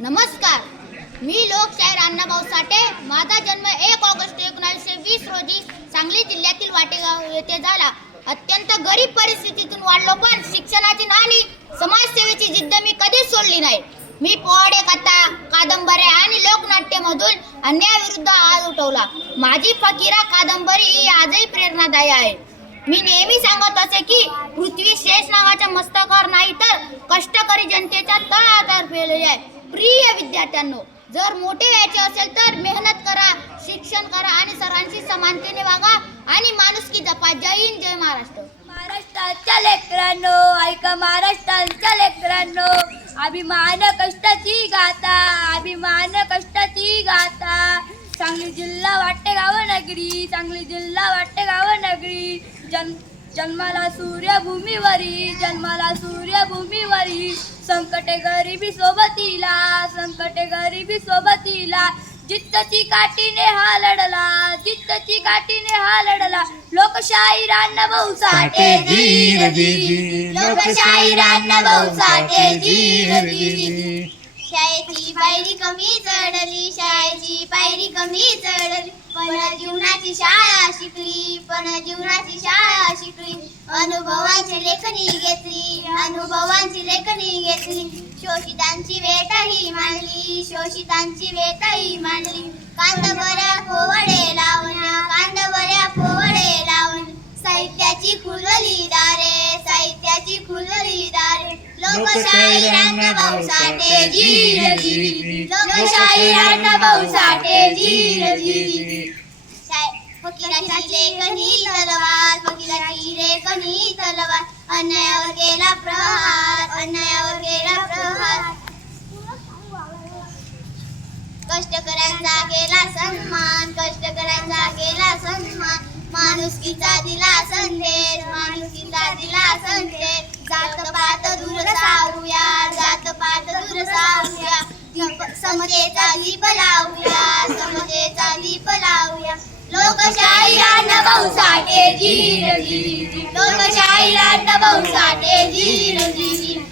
नमस्कार, मी लोकशाहीर अण्णाभाऊ साठे. माझा जन्म 1 ऑगस्ट 1920 रोजी सांगली जिल्ह्यातील वाटेगाव येथे झाला. अत्यंत गरीब परिस्थितीतून वाढलो, पण शिक्षणाची आणि समाजसेवेची जिद्द मी कधीच सोडली नाही. मी पोवाडे, कथा, कादंबऱ्या आणि लोकनाट्यामधून अन्यायाविरुद्ध आवाज उठवला. माझी फकीरा कादंबरी ही आजही प्रेरणादायी आहे. मी नेहमी सांगत असे की पृथ्वी शेष नावाच्या मस्तकावर नाही, तर कष्टकरी जनतेच्या तळागाळावर फैललेली आहे. प्रिय विद्यार्थ्यांनो, जर मोठे व्हायचे असेल तर मेहनत करा, शिक्षण करा आणि सर्वांशी समानतेने वागा आणि माणुसकी जपा. जय हिंद, जय महाराष्ट्र. महाराष्ट्राच्या लेकरांनो, ऐका महाराष्ट्राच्या लेकरांनो, अभिमान कष्टाची गाथा, अभिमान कष्टाची गाथा. सांगली जिल्हा वाटेगाव नगरी, सांगली जिल्हा वाटेगाव नगरी. जन्माला सूर्यभूमीवरी, जन्माला सूर्यभूमीवरी. संकटे गरिबी सोबतीला, संकटे गरिबी सोबतीला. जिद्दची काठीने हा लढला, जिद्दची काठीने हा लढला. लोकशाहीर अण्णाभाऊ साठे धीर धीर, लोकशाहीर अण्णाभाऊ साठे धीर धीर. शाळेची पायरी कमी चढली, शाळेची पायरी कमी चढली, पण जीवनाची शाळा शिकली, पण जीवनाची शाळा शिकली. अनुभवांची लेखणी घेतली, अनुभवांची लेखणी घेतली. शोषितांची वेटही मांडली, शोषितांची वेटही मांडली. कांदबऱ्या पोवडे लावण्या, कांदबऱ्या पोवडे लावण्या. साहित्याची खुलली दारे, साहित्याची खुलली दारे. लोकशाहीर अण्णाभाऊ साठे धीर धीर, लोकशाहीर अण्णाभाऊ साठे धीर धीर. फकीराची लेखणी तलवार, फकीराची लेखणी तलवार. अन्यायावर गेला प्रहार, अन्यायावर गेला प्रहार. कष्टकऱ्यांचा गेला सन्मान, कष्टकऱ्यांचा गेला सन्मान. माणुसकीचा दिला संदेश, माणुसकीचा दिला संदेश. जात पात दूर सारूया, जात पात दूर सारूया. समतेचा दीप लावूया, समतेचा दीप लावूया. लोकशाहीर अण्णाभाऊ साठे धीर धीर, लोकशाहीर अण्णाभाऊ साठे धीर धीर.